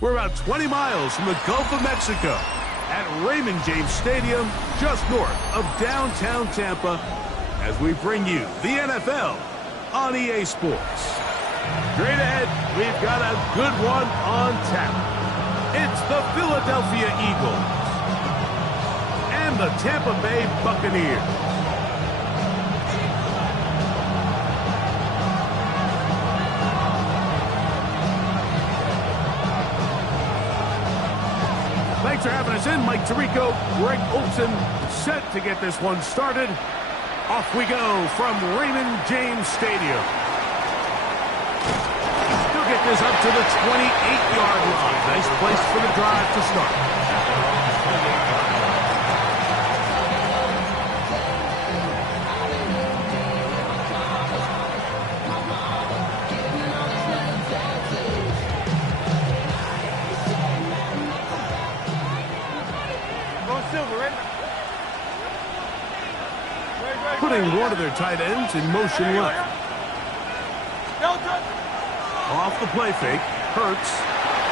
We're about 20 miles from the Gulf of Mexico at Raymond James Stadium, just north of downtown Tampa, as we bring you the NFL on EA Sports. Straight ahead, we've got a good one on tap. It's the Philadelphia Eagles and the Tampa Bay Buccaneers. Thanks for having us in. Mike Tirico, Greg Olson, set to get this one started. Off we go from Raymond James Stadium. He'll get this up to the 28-yard line. Nice place for the drive to start. Putting one of their tight ends in motion left. Off the play fake, Hurts.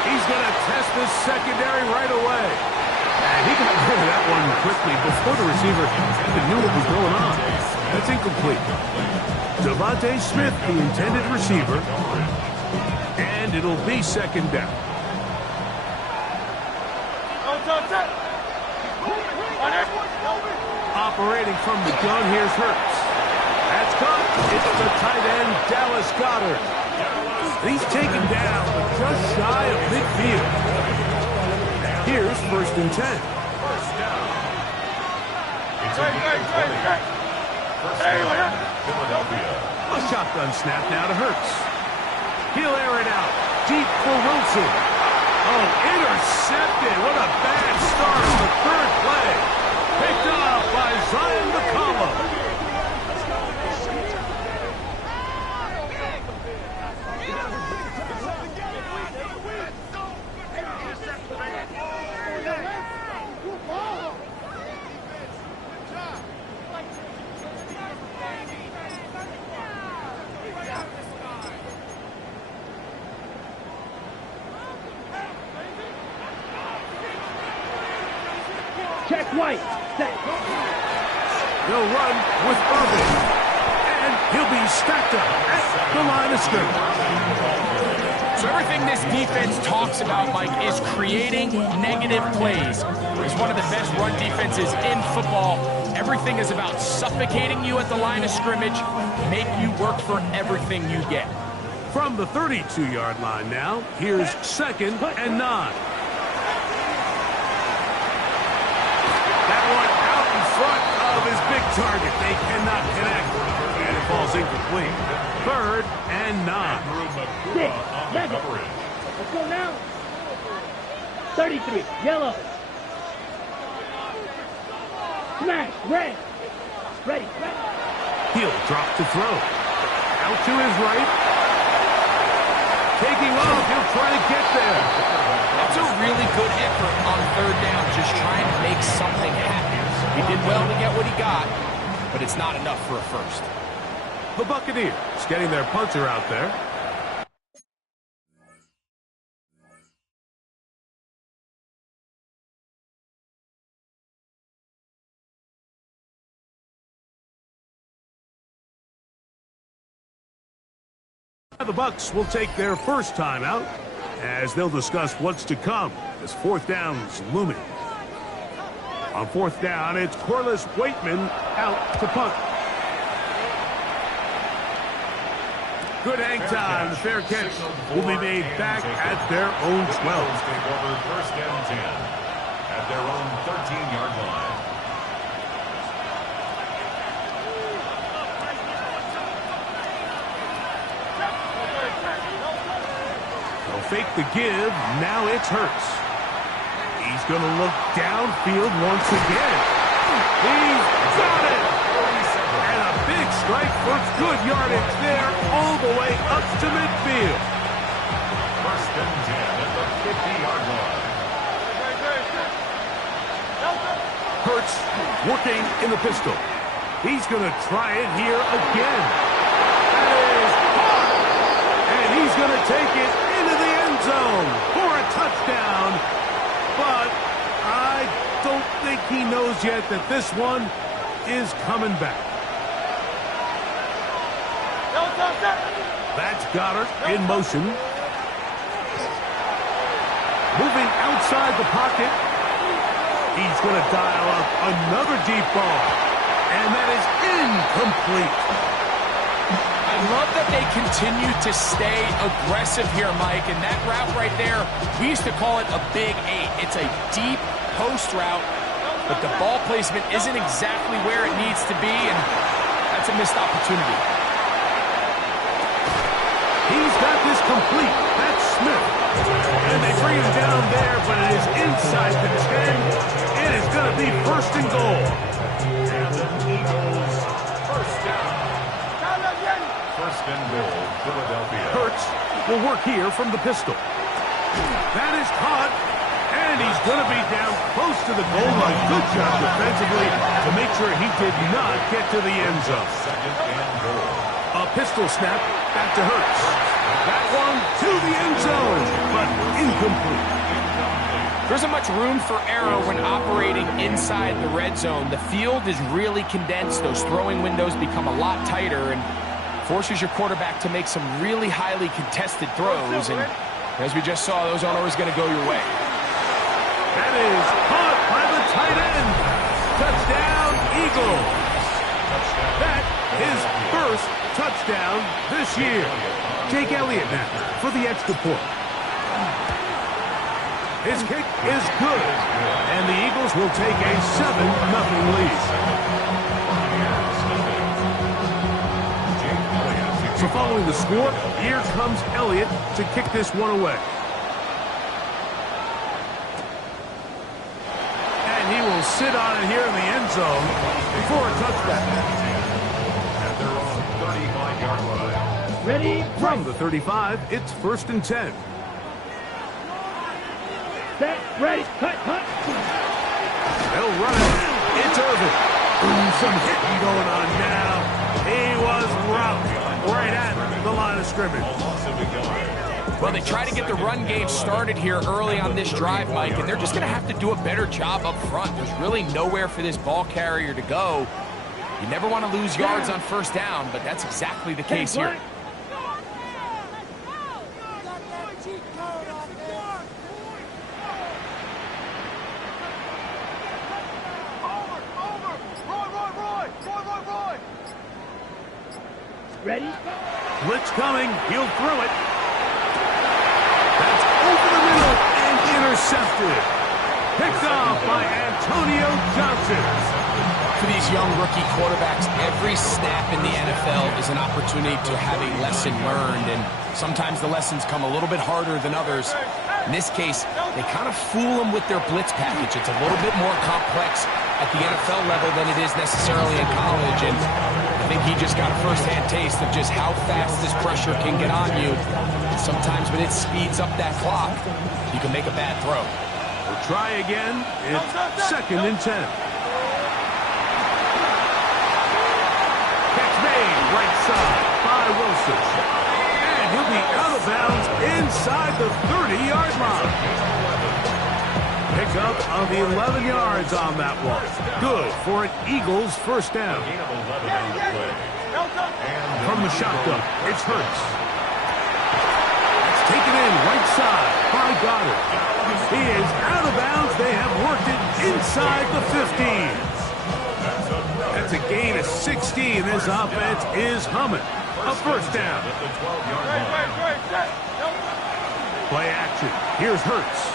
He's going to test this secondary right away. And he got rid of that one quickly before the receiver even knew what was going on. That's incomplete. Devontae Smith, the intended receiver. And it'll be second down. Operating from the gun, here's Hurts. That's caught. It's the tight end, Dallas Goedert. He's taken down just shy of midfield. Here's 1st and 10. A shotgun snap now to Hurts. He'll air it out. Deep for Wilson. Oh, intercepted. What a bad start on the third play. Picked up by Zion McCollum. Check White. Set. They'll run with Irvin. And he'll be stacked up at the line of scrimmage. So everything this defense talks about, Mike, is creating negative plays. It's one of the best run defenses in football. Everything is about suffocating you at the line of scrimmage, make you work for everything you get. From the 32-yard line now, here's 2nd and 9. Front of his big target. They cannot connect. And it falls incomplete. 3rd and 9. 6, 7. Let's go now. 33. Yellow. Smash. Red. Ready. He'll drop to throw. Out to his right. Taking off. He'll try to get there. That's a really good effort on 3rd down. Just trying to make something happen. He did well to get what he got, but it's not enough for a first. The Buccaneers getting their punter out there. The Bucs will take their first time out as they'll discuss what's to come as 4th down's looming. On 4th down, it's Corliss Waitman out to punt. Good hang time. The fair catch will be made back at their own 12. Take over 1st and 10 at their own 13-yard line. They'll fake the give. Now it's Hurts. He's going to look downfield once again. He's got it! And a big strike for good yardage there all the way up to midfield. 1st and 10 at the 50-yard line. Hurts working in the pistol. He's going to try it here again. That is caught! And he's going to take it into the end zone for a touchdown. think he knows yet that this one is coming back. That's Goddard in motion. Moving outside the pocket. He's going to dial up another deep ball. And that is incomplete. I love that they continue to stay aggressive here, Mike. And that route right there, we used to call it a big 8. It's a deep post route, but the ball placement isn't exactly where it needs to be, and that's a missed opportunity. He's got this complete. That's Smith. And they bring him down there, but it is inside the 10. It is going to be first and goal. And the Eagles first down. First and goal, Philadelphia. Hurts will work here from the pistol. That is caught, and he's going to be down close to the goal line. Good job defensively to make sure he did not get to the end zone. Second and goal. A pistol snap back to Hurts. That one to the end zone, but incomplete. There isn't much room for error when operating inside the red zone. The field is really condensed. Those throwing windows become a lot tighter and forces your quarterback to make some really highly contested throws. And as we just saw, those aren't always going to go your way. That is caught by the tight end. Touchdown, Eagles. That his first touchdown this year. Jake Elliott now for the extra point. His kick is good, and the Eagles will take a 7-0 lead. So following the score, here comes Elliott to kick this one away. And he will sit on it here in the end zone for a touchback. At their own 35-yard line. Ready? From the 35, it's first and 10. Set. Ready. Cut. They'll run it. It's Irvin. Ooh, some hitting going on now. He was routed right at the line of scrimmage. Well, they try to get the run game started here early on this drive, Mike, and they're just going to have to do a better job up front. There's really nowhere for this ball carrier to go. You never want to lose yards on first down, but that's exactly the case here. Ready? Blitz coming. He'll throw it. That's over the middle and intercepted. Picked off by Antonio Johnson. For these young rookie quarterbacks, every snap in the NFL is an opportunity to have a lesson learned, and sometimes the lessons come a little bit harder than others. In this case, they kind of fool them with their blitz package. It's a little bit more complex at the NFL level than it is necessarily in college, and I think he just got a first-hand taste of just how fast this pressure can get on you. And sometimes when it speeds up that clock, you can make a bad throw. We'll try again. It's second and 10. Catch made right side by Wilson. And he'll be out of bounds inside the 30-yard line. Pick up of 11 yards on that one. Good for an Eagles first down. From the shotgun, it's Hurts. It's taken in right side by Goddard. He is out of bounds. They have worked it inside the 15. That's a gain of 16. This offense is humming. A first down. Play action. Here's Hurts.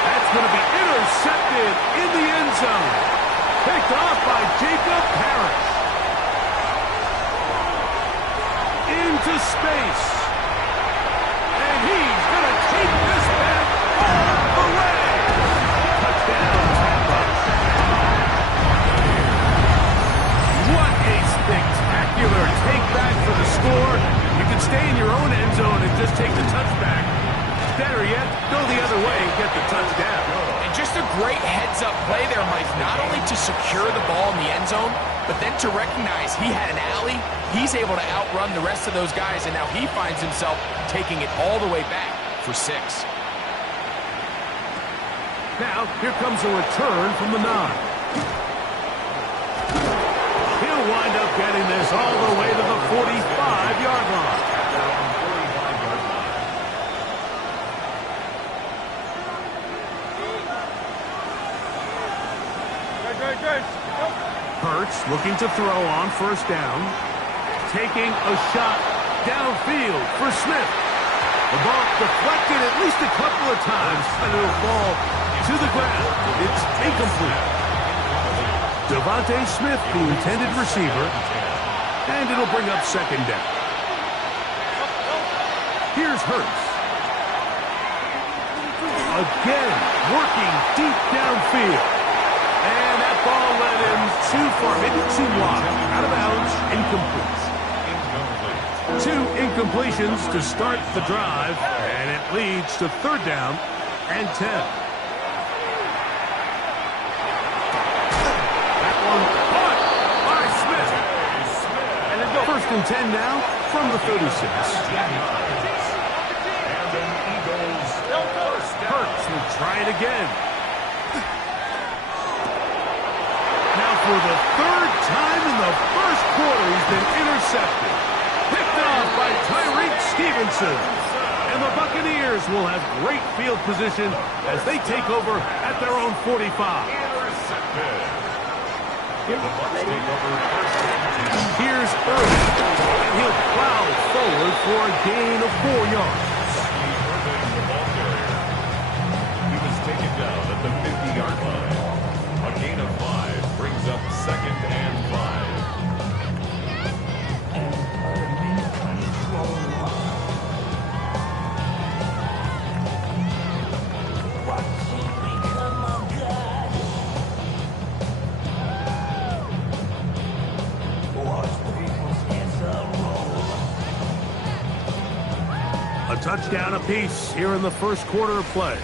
That's going to be intercepted in the end zone. Picked off by Jacob Harris. Into space. And he's going to take this back all the way. Touchdown, Tampa. What a spectacular take back for the score. You can stay in your own end zone and just take the touchback. Better yet, go the other way and get the touchdown. And just a great heads-up play there, Mike. Not only to secure the ball in the end zone, but then to recognize he had an alley. He's able to outrun the rest of those guys, and now he finds himself taking it all the way back for 6. Now, here comes a return from the 9. He'll wind up getting this all the way to the 45-yard line. Hurts looking to throw on first down. Taking a shot downfield for Smith. The ball deflected at least a couple of times, and it'll fall to the ground. It's incomplete. Devontae Smith, the intended receiver, and it'll bring up second down. Here's Hurts. Again, working deep downfield. And that ball led him too far, maybe too wide. Out of bounds, incomplete. 2 incompletions to start the drive, and it leads to third down and 10. That one caught by Smith. And it goes first and 10 now from the 36. Hurts will try it again. Now for the third time in the first quarter, he's been intercepted. Picked off by Tyreek Stevenson. And the Buccaneers will have great field position as they take over at their own 45. Here's Irvin. And he'll plow forward for a gain of 4 yards. He was taken down at the 50-yard line. A gain of 5 brings up second and 5. A touchdown apiece here in the first quarter of play.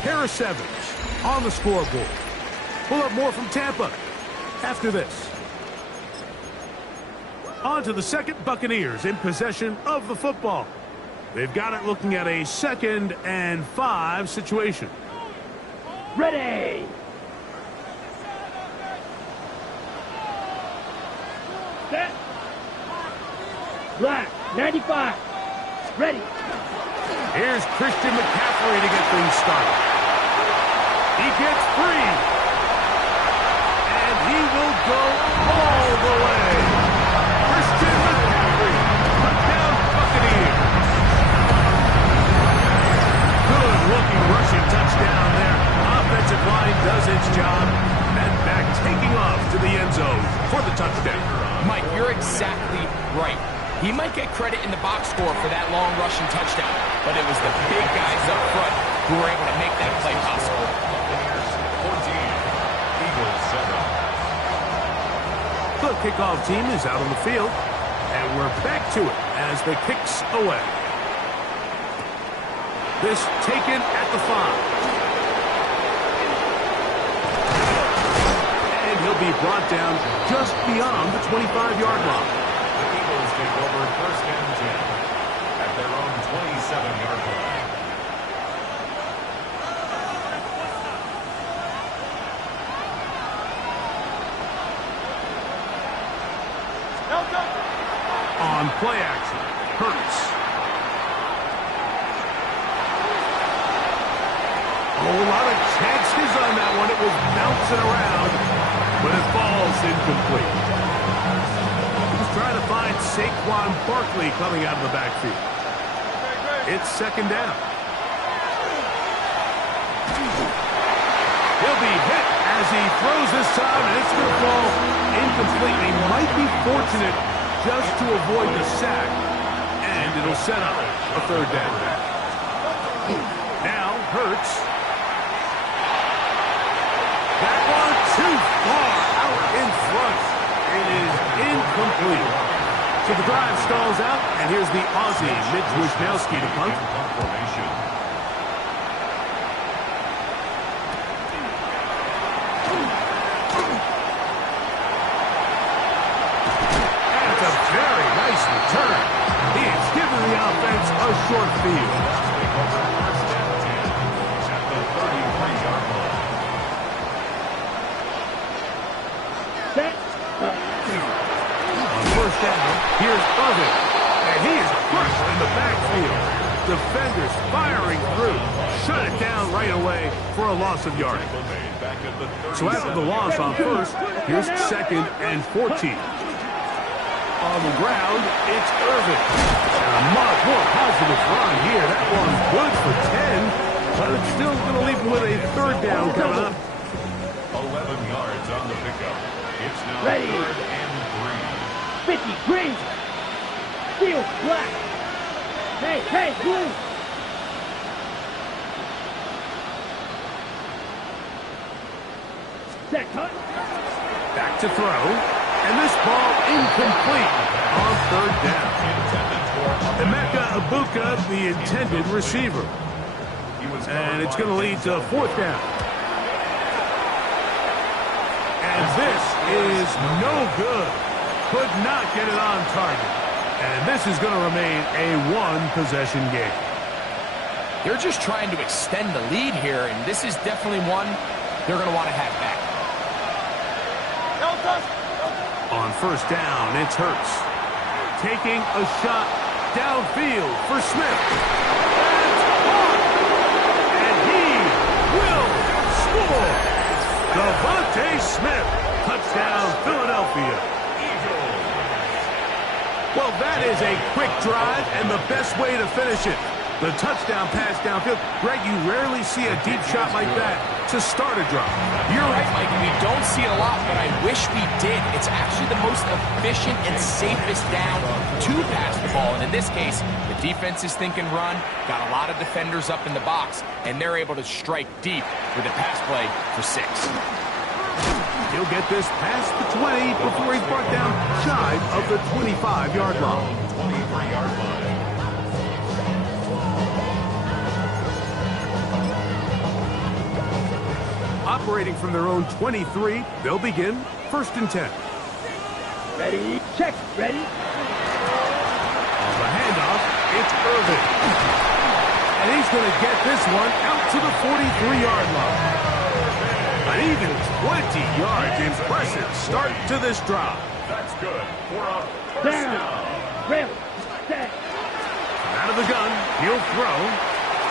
Harris Evans on the scoreboard. We'll have more from Tampa after this. On to the second. Buccaneers in possession of the football. They've got it looking at a 2nd and 5 situation. Ready. Set. Black. 95. Ready. Here's Christian McCaffrey to get things started. He gets free. And he will go all the way. Christian McCaffrey, touchdown Buccaneers. Good looking rushing touchdown there. Offensive line does its job. And back taking off to the end zone for the touchdown. Mike, you're exactly right. He might get credit in the box score for that long rushing touchdown, but it was the big guys up front who were able to make that play possible. Buccaneers 14, Eagles 7. The kickoff team is out on the field, and we're back to it as the kick's away. This taken at the 5. And he'll be brought down just beyond the 25-yard line. The Eagles take over first and 10 at their own 27-yard line. On play action, Hurts. Oh, a lot of chances on that one. It was bouncing around, but it falls incomplete. Trying to find Saquon Barkley coming out of the backfield. It's second down. He'll be hit as he throws this time, and it's going to fall incomplete. He might be fortunate just to avoid the sack, and it'll set up a third down. Now, Hurts. That one too far out in front. It is incomplete. So the drive stalls out, and here's the Aussie, Mitch Wisnowski, to punt. And it's a very nice return. He has given the offense a short field. First and 10 at the 33-yard line. play for a loss of yardage. So after the loss on first, here's 2nd and 14. On the ground, it's Irvin. And a much more positive run here. That one's good for 10, but it's still going to leave him with a 3rd down coming up. 11 yards on the pickup. It's now Ready. 3rd and 50, green. Steel, black. Hey, blue. Set, cut. Back to throw. And this ball incomplete on 3rd down. Emeka Ibuka, the intended receiver. And it's going to lead to 4th down. And this is no good. Could not get it on target. And this is going to remain a 1-possession game. They're just trying to extend the lead here, and this is definitely one they're going to want to have back. On 1st down, it's Hurts. Taking a shot downfield for Smith. And he will score. Devontae Smith. Touchdown, Philadelphia. Well, that is a quick drive and the best way to finish it. The touchdown pass downfield. Greg, you rarely see a deep shot like that to start a drive. You're right, Mike. We don't see it a lot, but I wish we did. It's actually the most efficient and safest down to pass the ball. And in this case, the defense is thinking run, got a lot of defenders up in the box, and they're able to strike deep with a pass play for 6. He'll get this past the 20 before he's brought down shy of the 25-yard line. 23-yard line. Operating from their own 23, they'll begin 1st and 10. Ready, check, ready. On the handoff, it's Irvin. And he's going to get this one out to the 43-yard line. An even 20 yards. Impressive start to this drive. That's good for a first Down. Rail. Set. Out of the gun, he'll throw.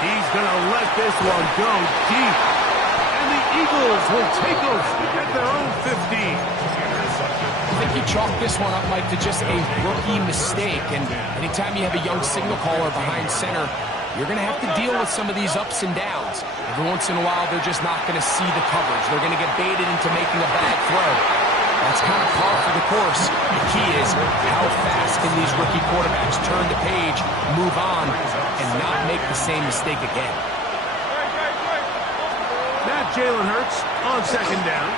He's going to let this one go deep. And the Eagles will take over at their own 15. I think you chalk this one up, Mike, to just a rookie mistake. And anytime you have a young signal caller behind center, you're going to have to deal with some of these ups and downs. Every once in a while, they're just not going to see the coverage. They're going to get baited into making a bad throw. That's kind of par for the course. The key is how fast can these rookie quarterbacks turn the page, move on, and not make the same mistake again. Now Jalen Hurts on 2nd down.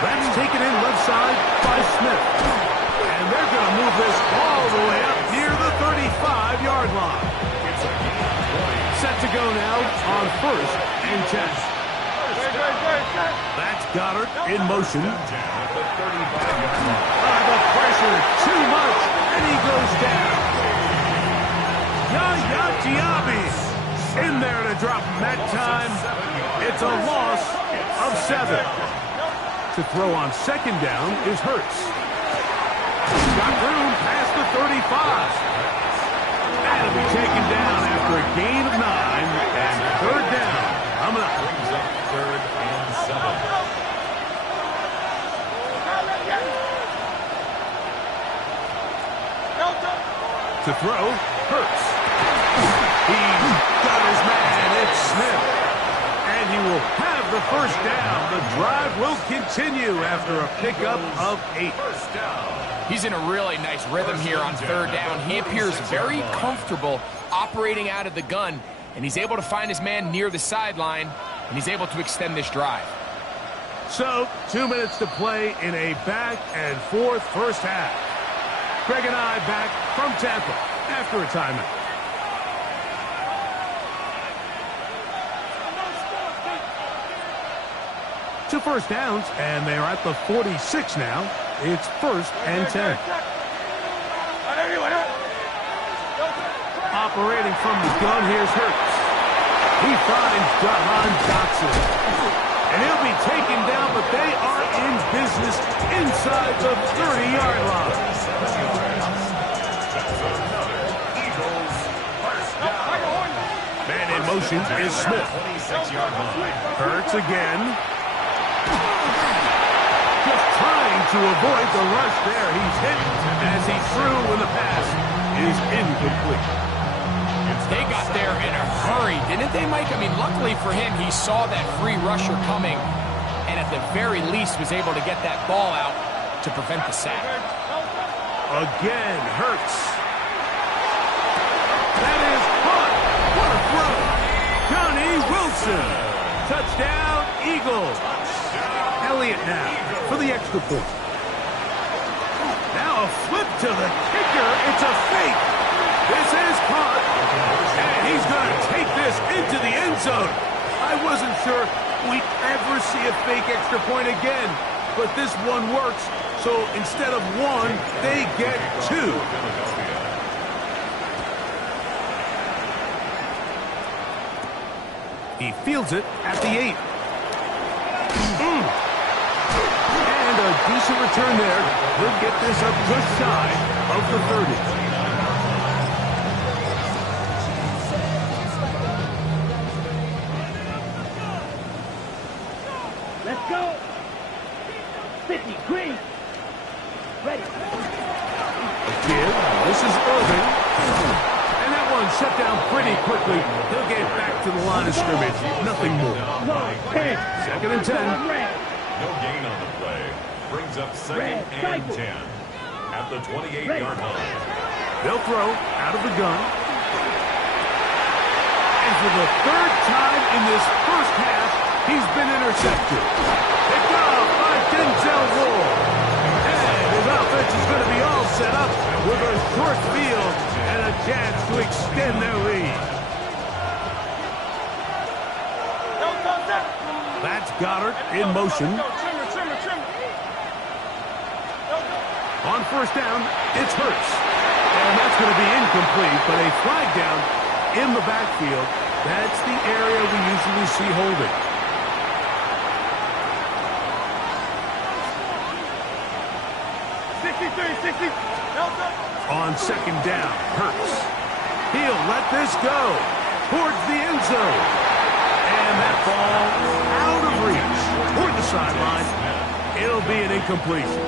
That's taken in left side by Smith. And they're going to move this all the way up near the 35-yard line. Set to go now on 1st and 10. That's Goddard in motion. The pressure too much, and he goes down. Yaya Diaby in there to drop him that time. It's a loss of 7. To throw on 2nd down is Hurts. Got room past the 35. That'll be taken down after a gain of 9 and 3rd down. Coming up. Brings up 3rd and 7. To throw, Hurts. He's got his man. It's Smith. And he will have the 1st down. The drive will continue after a pickup of 8. First down. He's in a really nice rhythm here on 3rd down. He appears very comfortable operating out of the gun, and he's able to find his man near the sideline, and he's able to extend this drive. So, 2 minutes to play in a back-and-forth first half. Greg and I back from Tampa after a timeout. To 1st downs, and they're at the 46 now. It's 1st and 10. Operating from the gun, here's Hurts. He finds Jahan Dotson. And he'll be taken down, but they are in business inside the 30-yard line. Man in motion is Smith. 26-yard line. Hurts again. Just trying to avoid the rush there. He's hit as he threw when the pass is incomplete. They got there in a hurry, didn't they, Mike? I mean, luckily for him, he saw that free rusher coming, and at the very least was able to get that ball out to prevent the sack. Again, Hurts. That is caught. What a throw. Johnny Wilson. Touchdown, Eagles. Elliott now for the extra point. Now a flip to the kicker. It's a fake. This is caught. And he's going to take this into the end zone. I wasn't sure we'd ever see a fake extra point again, but this one works. So instead of one, they get two. He fields it at the 8. And a decent return there. He'll get this up just shy of the 30. Let's go. 50, green. Ready. Again, this is Irving. And that one shut down pretty quickly. He'll get back to the line of scrimmage. Nothing more. Second and 10. No gain on the play. Brings up second and 10 at the 28-yard line. They'll throw out of the gun. And for the third time in this first half, he's been intercepted. Picked off by Denzel Ward. And his offense is going to be all set up with a short field and a chance to extend their lead. That's Goddard in motion. On first down, it's Hurts. And that's going to be incomplete, but a flag down in the backfield. That's the area we usually see holding. On second down, Hurts. He'll let this go towards the end zone. And that ball out of reach toward the sideline. It'll be an incompletion.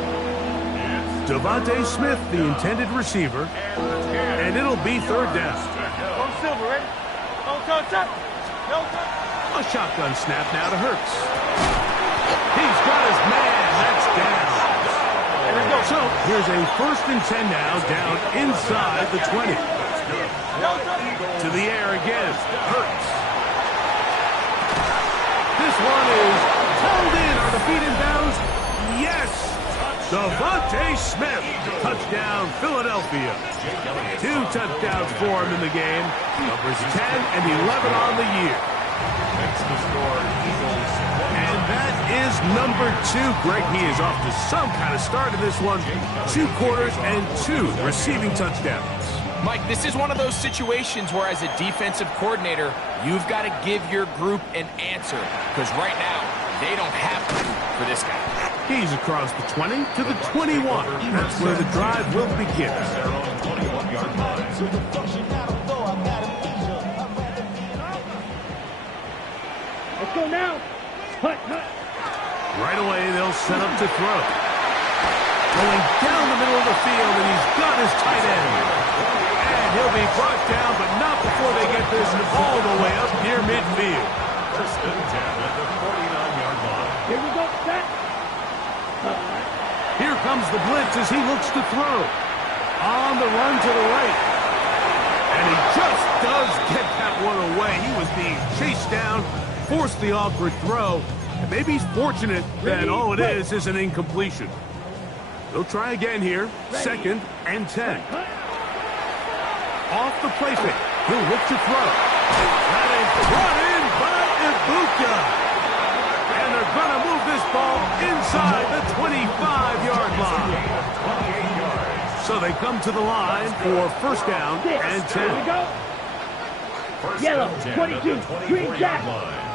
Devontae Smith, the intended receiver, and it'll be third down. A shotgun snap now to Hurts. He's got his man. That's down. So here's a first and 10 now, down inside the 20. To the air again, Hurts. This one is held in on the feet and bounds. Yes! Devontae Smith, touchdown Philadelphia. 2 touchdowns for him in the game. Numbers 10 and 11 on the year. Makes the score Eagles. And that is number 2. Greg, he is off to some kind of start in this one. 2 quarters and 2 receiving touchdowns. Mike, this is one of those situations where as a defensive coordinator, you've got to give your group an answer. Because right now, they don't have to for this guy. He's across the 20 to the 21. That's where the drive will begin. Their own 21-yard line. Let's go now. Hut. Right away, they'll set up to throw. Going down the middle of the field, and he's got his tight end. And he'll be brought down, but not before they get this all the way up near midfield. First and 10 at the 49-yard line. Here we go. Set. Here comes the blitz as he looks to throw. On the run to the right. And he just does get that one away. He was being chased down, forced the awkward throw. And maybe he's fortunate that all it is an incompletion. They'll try again here. Second and 10. Off the play fake. He'll look to throw. That is brought in by Ibuka. And they're going to move this ball inside the 25-yard line. So they come to the line for first down and 10. Here we go. First Yellow, and 10 22, at the green 24-yard jack. line.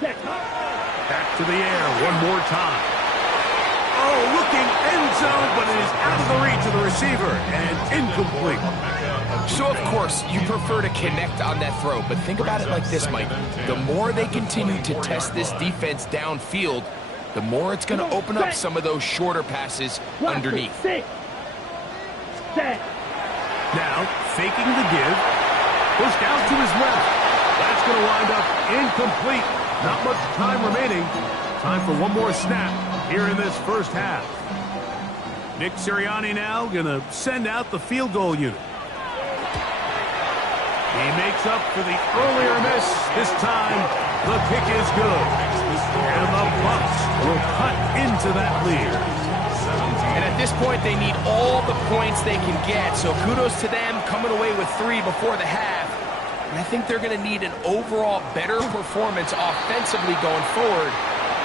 Set. Back to the air one more time. Oh, throw, looking end zone, but it is out of the reach of the receiver and incomplete. So, of course, you prefer to connect on that throw, but think about it like this, Mike. The more they continue to test this defense downfield, the more it's going to open up some of those shorter passes underneath. Now, faking the give. Pushed out to his left. That's going to wind up incomplete. Not much time remaining. Time for one more snap here in this first half. Nick Sirianni now going to send out the field goal unit. He makes up for the earlier miss. This time, the kick is good. And the Bucs will cut into that lead. And at this point, they need all the points they can get. So kudos to them coming away with 3 before the half. And I think they're going to need an overall better performance offensively going forward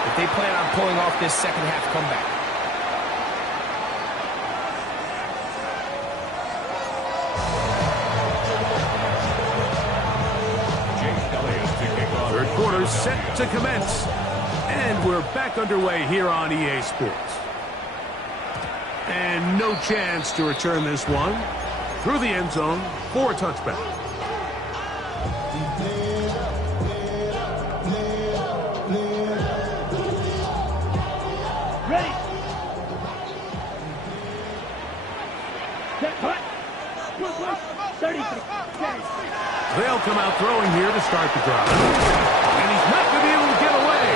if they plan on pulling off this second half comeback. Third quarter set to commence. And we're back underway here on EA Sports. And no chance to return this one. Through the end zone for a touchback. Ready. Set, hut. 33. They'll come out throwing here to start the drive. And he's not going to be able to get away.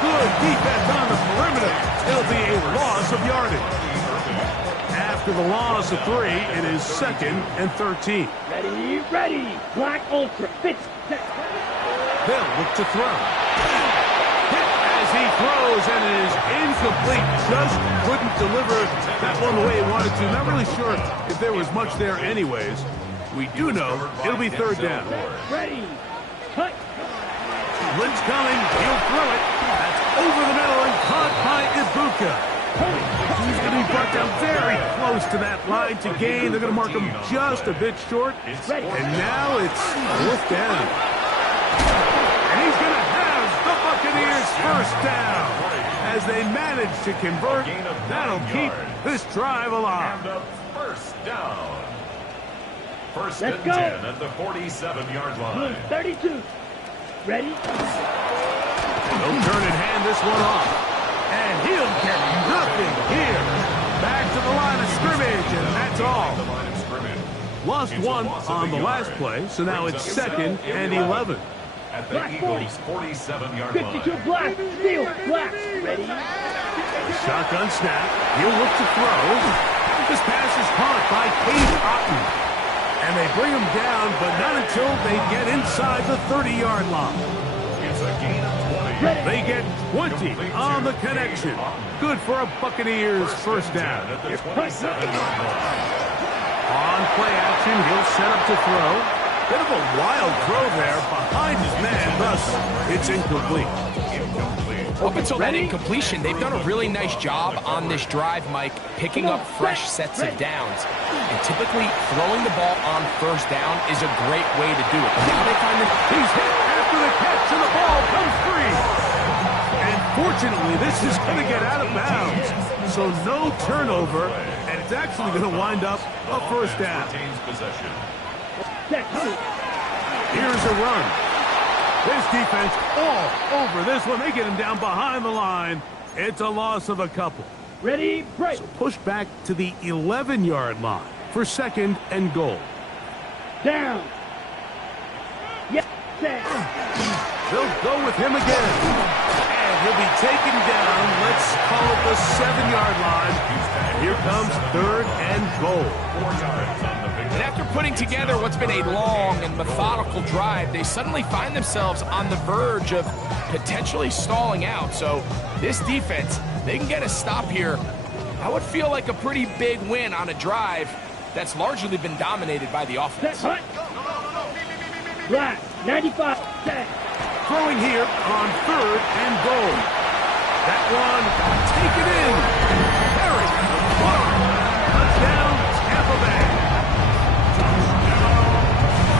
Good defense on the perimeter. It'll be a loss of yardage. After the loss of 3, it is 2nd and 13. Ready. Black Ultra. Fits. They'll look to throw. Hit as he throws, and it is incomplete. Just couldn't deliver that one the way he wanted to. Not really sure if there was much there anyways. We do know it'll be 3rd down. Ready. Hut. Blitz coming. He'll throw it. That's over the middle and caught by Ibuka. He's going to be brought down very close to that line to gain. They're going to mark him just a bit short. And now it's 4th down. And he's going to have the Buccaneers first down. As they manage to convert, that'll keep this drive alive. First down. First Let's and go. 10 at the 47-yard line. 32. Ready. They'll turn and hand this one off. And he'll get nothing here. Back to the line of scrimmage, and that's all. Lost one on the last play, so now it's 2nd and 11. At the Eagles' 47-yard line. 52 black. Steal. Black. Ready. Shotgun snap. He'll look to throw. This pass is caught by Cade Otton. And they bring him down, but not until they get inside the 30-yard line. It's a gain of 20. They get 20 on the connection. Good for a Buccaneers first down. At the 27-yard line. On play action, he'll set up to throw. Bit of a wild throw there behind his man, thus it's incomplete. Up until that incompletion, they've done a really nice job on this drive, Mike, picking up fresh sets of downs. And typically, throwing the ball on first down is a great way to do it. Now they find that He's hit after the catch, and the ball comes free. And fortunately, this is going to get out of bounds. So no turnover, and it's actually going to wind up a first down. Here's a run. This defense all over this one. They get him down behind the line. It's a loss of a couple. Ready, break. So push back to the 11-yard line for 2nd and goal. Down. Yes, set. They'll go with him again. And he'll be taken down. Let's call it the 7-yard line. And here comes 3rd and goal. 4 yards on the big. And after putting together what's been a long and methodical drive, they suddenly find themselves on the verge of potentially stalling out. So this defense, they can get a stop here. That would feel like a pretty big win on a drive that's largely been dominated by the offense. Set, hut. Black, 95, set. Throwing here on 3rd and goal. That one taken in. Harry, touchdown, Tampa Bay.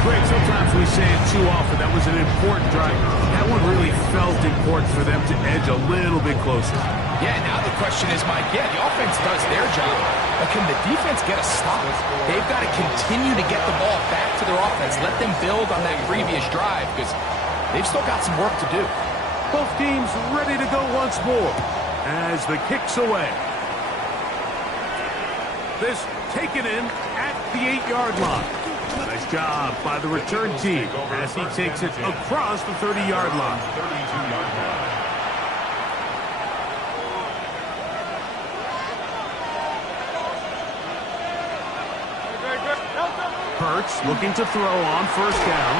Greg, sometimes we say it too often. That was an important drive. That one really felt important for them to edge a little bit closer. Yeah, now the question is, Mike, yeah, the offense does their job, but can the defense get a stop? They've got to continue to get the ball back to their offense. Let them build on that previous drive because they've still got some work to do. Both teams ready to go once more as the kick's away. This taken in at the 8-yard line. Nice job by the return team as he takes it across the 30-yard line. 32-yard line. Hurts looking to throw on first down.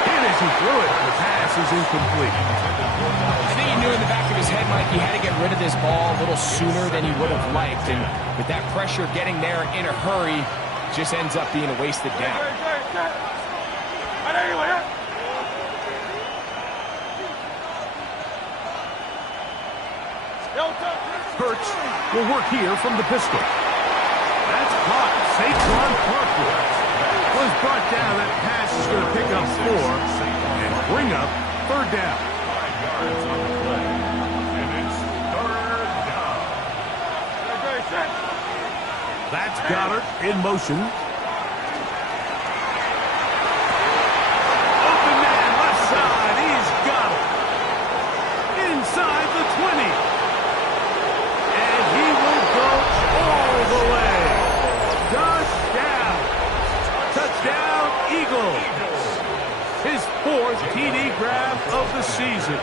And as he threw it, the pass is incomplete. I think he knew in the back of his head, Mike, he had to get rid of this ball a little sooner than he would have liked. And with that pressure getting there in a hurry, just ends up being a wasted down. Hurts will work here from the pistol. That's caught. Saquon Barkley was brought down. That pass is going to pick up 4 and bring up third down. 5 yards on the play. And it's third down. That's Goddard in motion. Open man, left side. He's got it. Inside the 20. And he will go all the way. Touchdown, Eagles. His 4th TD grab of the season.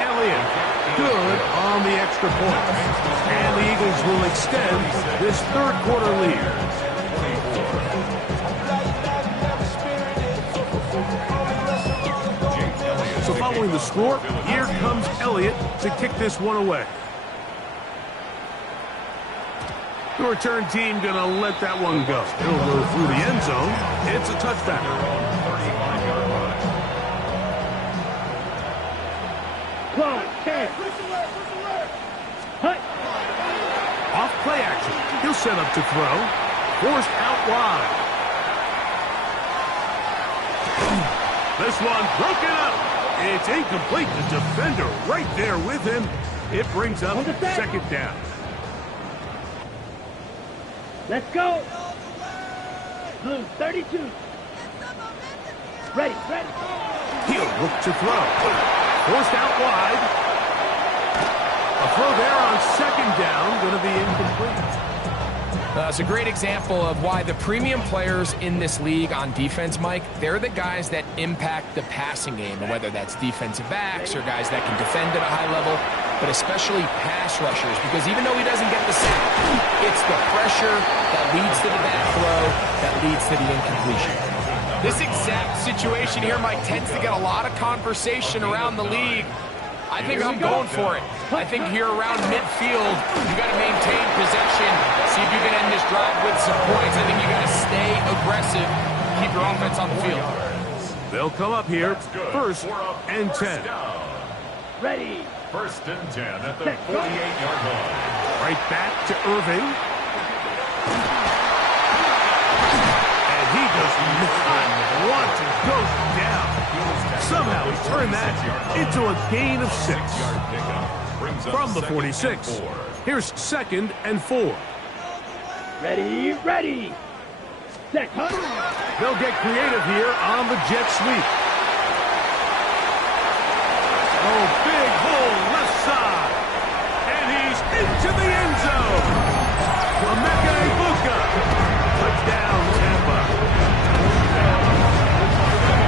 Elliott, good on the extra point. And the Eagles will extend this third quarter lead. So following the score, here comes Elliott to kick this one away. The return team going to let that one go. It'll go through the end zone. It's a touchback. 35-yard line. Clock, 10. Hut. Off play action. He'll set up to throw. Forced out wide. This one broken up. It's incomplete. The defender right there with him. It brings up second down. Let's go. Blue, 32. Ready. He'll look to throw. Forced out wide. A throw there on second down. Going to be incomplete. It's a great example of why the premium players in this league on defense, Mike, they're the guys that impact the passing game, and whether that's defensive backs or guys that can defend at a high level, but especially pass rushers, because even though he doesn't get the sack, it's the pressure that leads to the bad throw that leads to the incompletion. This exact situation here, Mike, tends to get a lot of conversation around the league. I think I'm going for it. I think here around midfield, you got to maintain possession, see if you can end this drive with some points. I think you got to stay aggressive, keep your offense on the field. They'll come up here, first and 10. Ready. First and 10 at the 48-yard line. Right back to Irving. And he does not want to go down. Somehow he turned that into a gain of 6. From the 46. Here's second and 4. Ready. Set. They'll get creative here on the jet sweep. Oh, big hole left side. And he's into the end zone. Buccaneers. Touchdown, Tampa.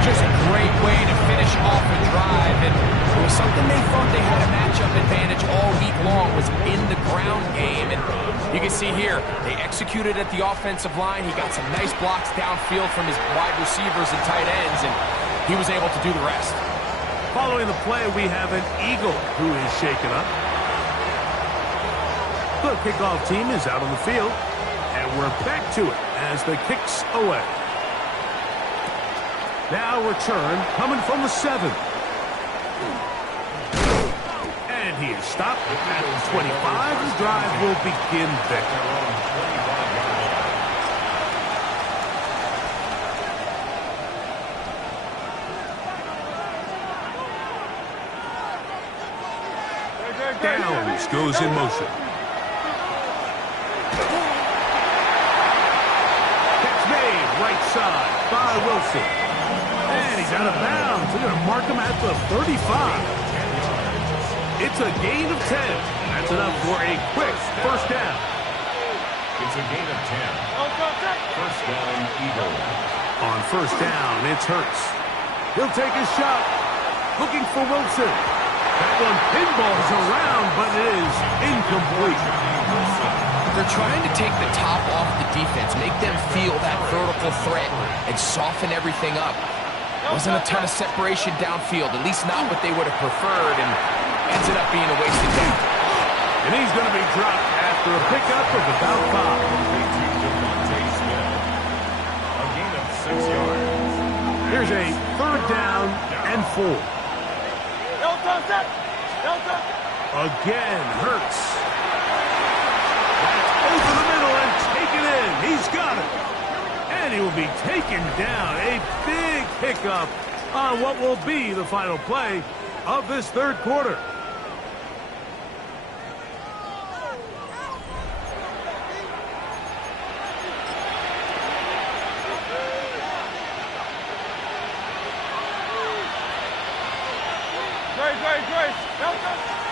Just a great way to finish off a drive, and it was something they thought they had a matchup advantage all week long, was in the ground game. And you can see here, they executed at the offensive line. He got some nice blocks downfield from his wide receivers and tight ends, and he was able to do the rest. Following the play, we have an Eagle who is shaken up. The kickoff team is out on the field, and we're back to it as the kick's away. Now return coming from the 7. And he is stopped at the 25. The drive will begin there. downs goes in motion. Catch made, right side by Wilson. And he's out of bounds. They're going to mark him at the 35. It's a gain of 10. That's enough for a quick first down. It's a gain of 10. First down, Eagles. On first down, it's Hurts. He'll take his shot. Looking for Wilson. That one pinballs around, but it is incomplete. They're trying to take the top off the defense, make them feel that vertical threat, and soften everything up. Wasn't a ton of separation downfield, at least not what they would have preferred, and ended up being a wasted down. And he's going to be dropped after a pickup of about 5. A gain of 6 yards. Here's a third down and 4. Again, Hurts. That's over the middle and taken in. He's got it. And he will be taken down. A big hiccup on what will be the final play of this third quarter.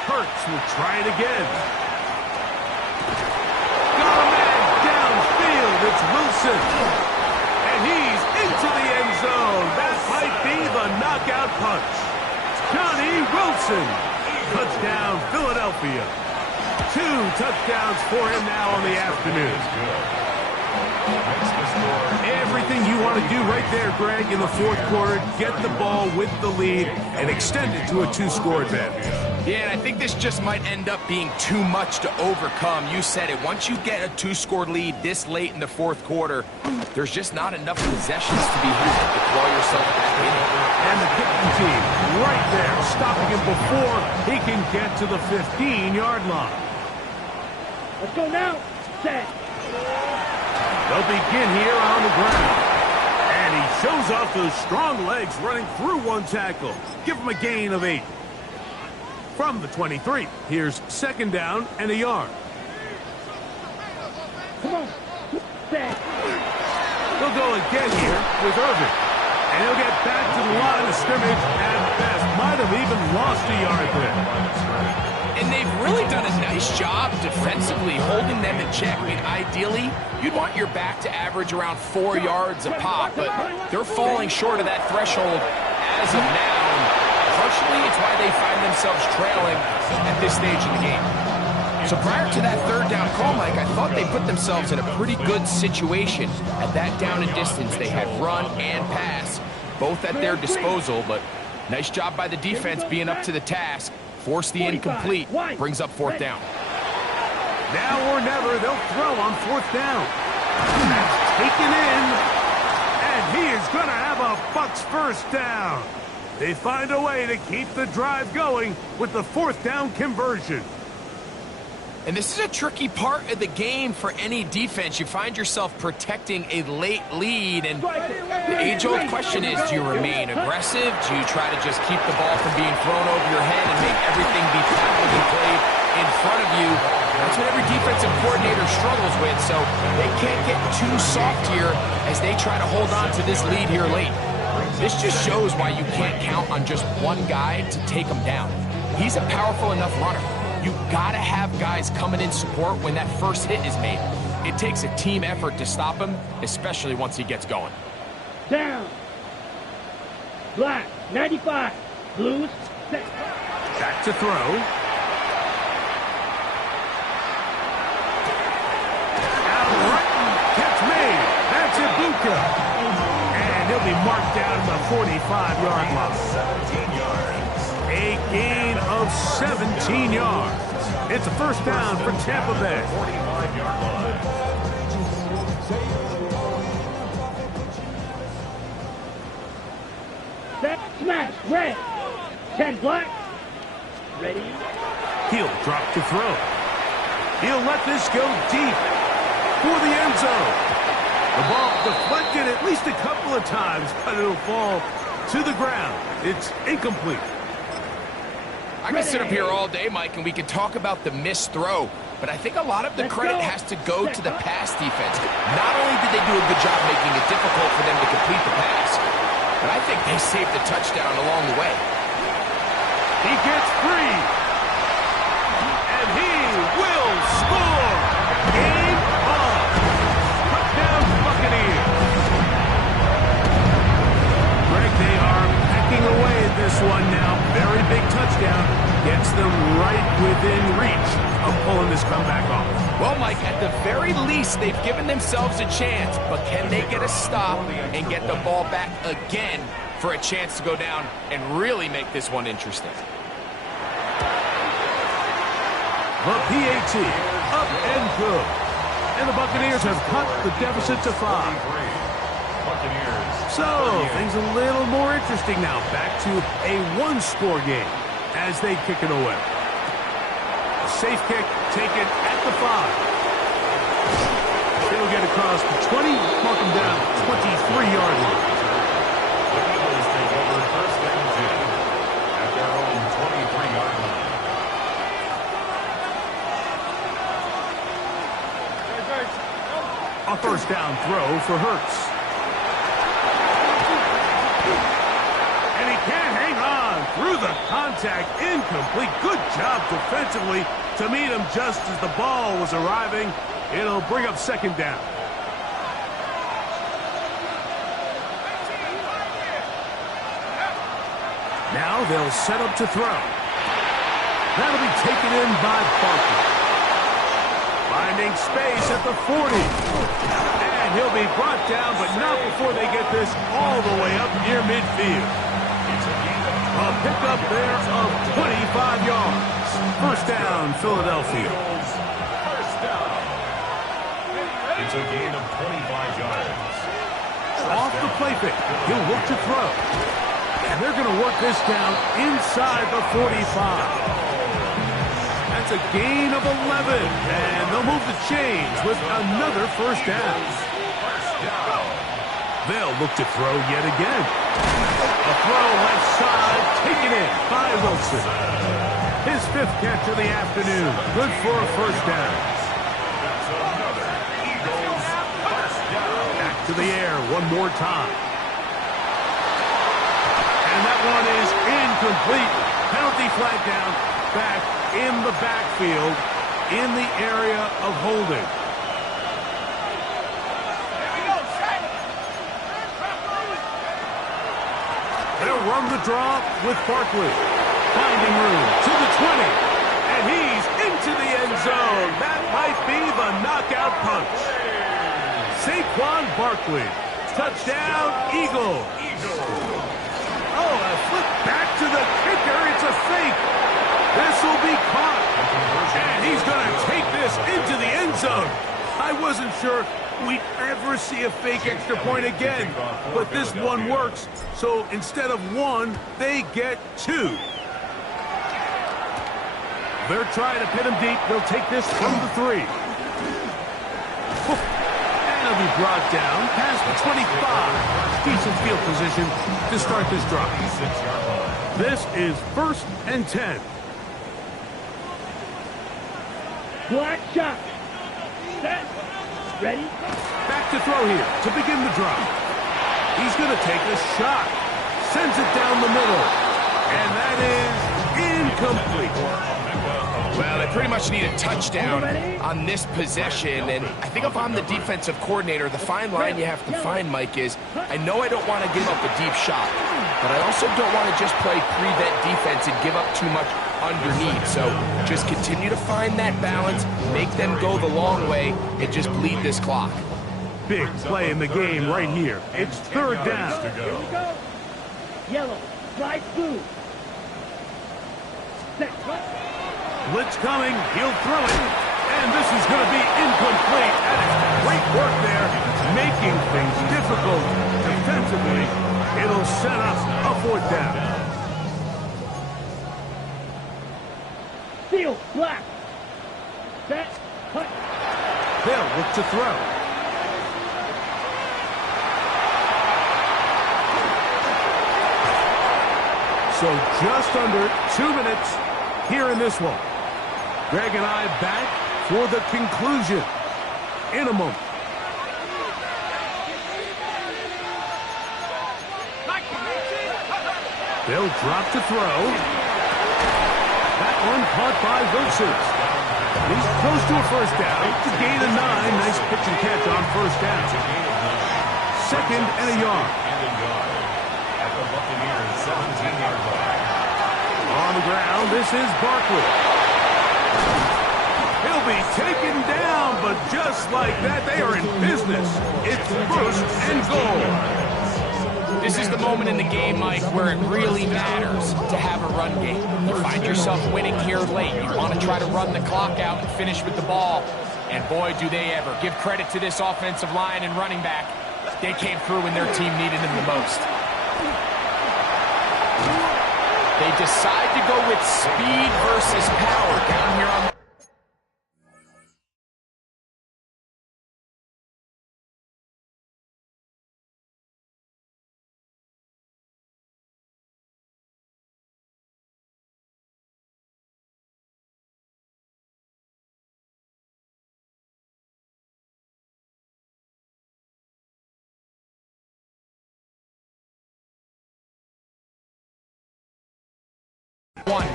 Hurts will try it again. Got a man downfield. It's Wilson. And he's into the end zone. That might be the knockout punch. Johnny Wilson. Touchdown, Philadelphia. 2 touchdowns for him now on the afternoon. Everything you want to do right there, Greg, in the fourth quarter, get the ball with the lead and extend it to a 2-score advantage. Yeah, and I think this just might end up being too much to overcome. You said it. Once you get a 2-score lead this late in the fourth quarter, there's just not enough possessions to be had to claw yourself back in. And the kicking team right there, stopping him before he can get to the 15-yard line. Let's go now. Set. They'll begin here on the ground. And he shows off those strong legs running through one tackle. Give him a gain of 8. From the 23, here's second down and a yard. Come on. Set. They'll go again here with Irvin. And he'll get back to the line of scrimmage at best. Might have even lost a yard there. And they've really done a nice job defensively holding them in check. I mean, ideally, you'd want your back to average around 4 yards a pop, but they're falling short of that threshold as of now. And partially, it's why they find themselves trailing at this stage in the game. So prior to that third down call, Mike, I thought they put themselves in a pretty good situation at that down and distance. They had run and pass, both at their disposal, but nice job by the defense being up to the task. Force the incomplete, brings up fourth down. Now or never, they'll throw on fourth down. That's taken in, and he is going to have a Bucs first down. They find a way to keep the drive going with the fourth down conversion. And this is a tricky part of the game for any defense. You find yourself protecting a late lead, and the age-old question is, do you remain aggressive? Do you try to just keep the ball from being thrown over your head and make everything be tackled and played in front of you? That's what every defensive coordinator struggles with, so they can't get too soft here as they try to hold on to this lead here late. This just shows why you can't count on just one guy to take him down. He's a powerful enough runner. You gotta have guys coming in support when that first hit is made. It takes a team effort to stop him, especially once he gets going. Down. Black, 95. Blues, set. Back to throw. Out right, catch made. That's Ibuka. And he'll be marked down at the 45-yard line. 17 yards. A gain of 17 yards. It's a first down for Tampa Bay. 45-yard line. Set, smash, red. 10 black. Ready. He'll drop to throw. He'll let this go deep for the end zone. The ball deflected at least a couple of times, but it'll fall to the ground. It's incomplete. I I could sit up here all day, Mike, and we could talk about the missed throw, but I think a lot of the credit has to go to the pass defense. Not only did they do a good job making it difficult for them to complete the pass, but I think they saved the touchdown along the way. He gets free. And he will score. Game on. Touchdown Buccaneers. Greg, they are packing away at this one now. Very big touchdown. Gets them right within reach of pulling this comeback off. Well, Mike, at the very least, they've given themselves a chance, but can they get a stop and get the ball back again for a chance to go down and really make this one interesting? The PAT, up and good. And the Buccaneers have cut the deficit to 5. So, things a little more interesting now. Back to a one-score game as they kick it away. A safe kick taken at the 5. They'll get across the 20, mark them down at 23-yard line. The Eagles take over first and 10 at their own 23-yard line. A first down throw for Hurts. And he can't hang on through the contact. Incomplete. Good job defensively to meet him just as the ball was arriving. It'll bring up second down. Now they'll set up to throw. That'll be taken in by Barkley. Finding space at the 40. And he'll be brought down, but not before they get this all the way up near midfield. A pickup there of 25 yards. First down, Philadelphia. First down. It's a gain of 25 yards. Off the play fake, he'll look to throw. And they're going to work this down inside the 45. That's a gain of 11, and they'll move the chains with another first down. They'll look to throw yet again. A throw left side, taken in by Wilson. His 5th catch of the afternoon, good for a first down. Back to the air one more time. And that one is incomplete. Penalty flag down. Back in the backfield, in the area of holding. They'll run the draw with Barkley. Finding room to the 20. And he's into the end zone. That might be the knockout punch. Saquon Barkley. Touchdown, Eagles. Oh, a flip back to the kicker. It's a fake. This will be caught. And he's going to take this into the end zone. I wasn't sure we'd ever see a fake extra point again. But this one works. So instead of 1, they get 2. They're trying to pin him deep. They'll take this from the 3. And he'll be brought down past the 25. Decent field position to start this drive. This is 1st and 10. Black shot. Set. Ready. Back to throw here to begin the drive. He's going to take a shot. Sends it down the middle. And that is incomplete. Well, they pretty much need a touchdown on this possession, and I think if I'm the defensive coordinator, the fine line you have to find, Mike, is I know I don't want to give up a deep shot, but I also don't want to just play prevent defense and give up too much underneath. So just continue to find that balance, make them go the long way, and just bleed this clock. Big play in the game right here. It's 3rd down. Here we go. Yellow. Slide blue. Set. Blitz coming. He'll throw it. And this is going to be incomplete. And it's great work there, making things difficult defensively. It'll set up a 4th down. Field. Black. Set. Cut. They'll look to throw. So just under 2 minutes here in this one. Greg and I back for the conclusion in a moment. They'll drop to throw. That one caught by Wilson. He's close to a first down. To gain a 9. Nice pitch and catch on first down. Second and a yard. At the Buccaneers 17-yard line. On the ground, this is Barkley. He'll be taken down, but just like that, they are in business. It's first and goal. This is the moment in the game, Mike, where it really matters to have a run game. You find yourself winning here late. You want to try to run the clock out and finish with the ball. And boy, do they ever. Give credit to this offensive line and running back. They came through when their team needed them the most. They decide to go with speed versus power down here on the...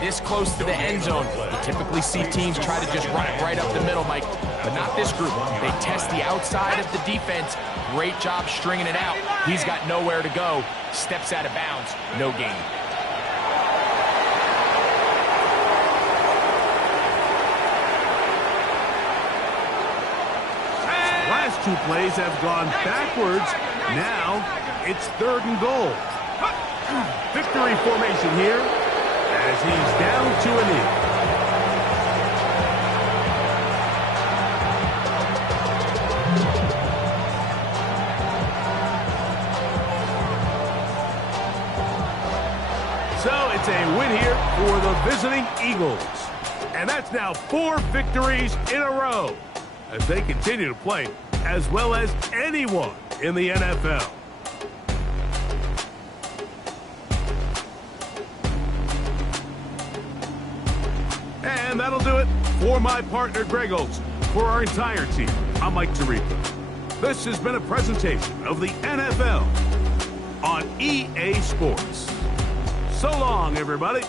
This close to the end zone. You typically see teams try to just run it right up the middle, Mike, but not this group. They test the outside of the defense. Great job stringing it out. He's got nowhere to go. Steps out of bounds. No gain. Last two plays have gone backwards. Now it's third and goal. Victory formation here as he's down to a knee. So it's a win here for the visiting Eagles. And that's now 4 victories in a row as they continue to play as well as anyone in the NFL. And that'll do it for my partner, Greg Olson. For our entire team, I'm Mike Tirico. This has been a presentation of the NFL on EA Sports. So long, everybody.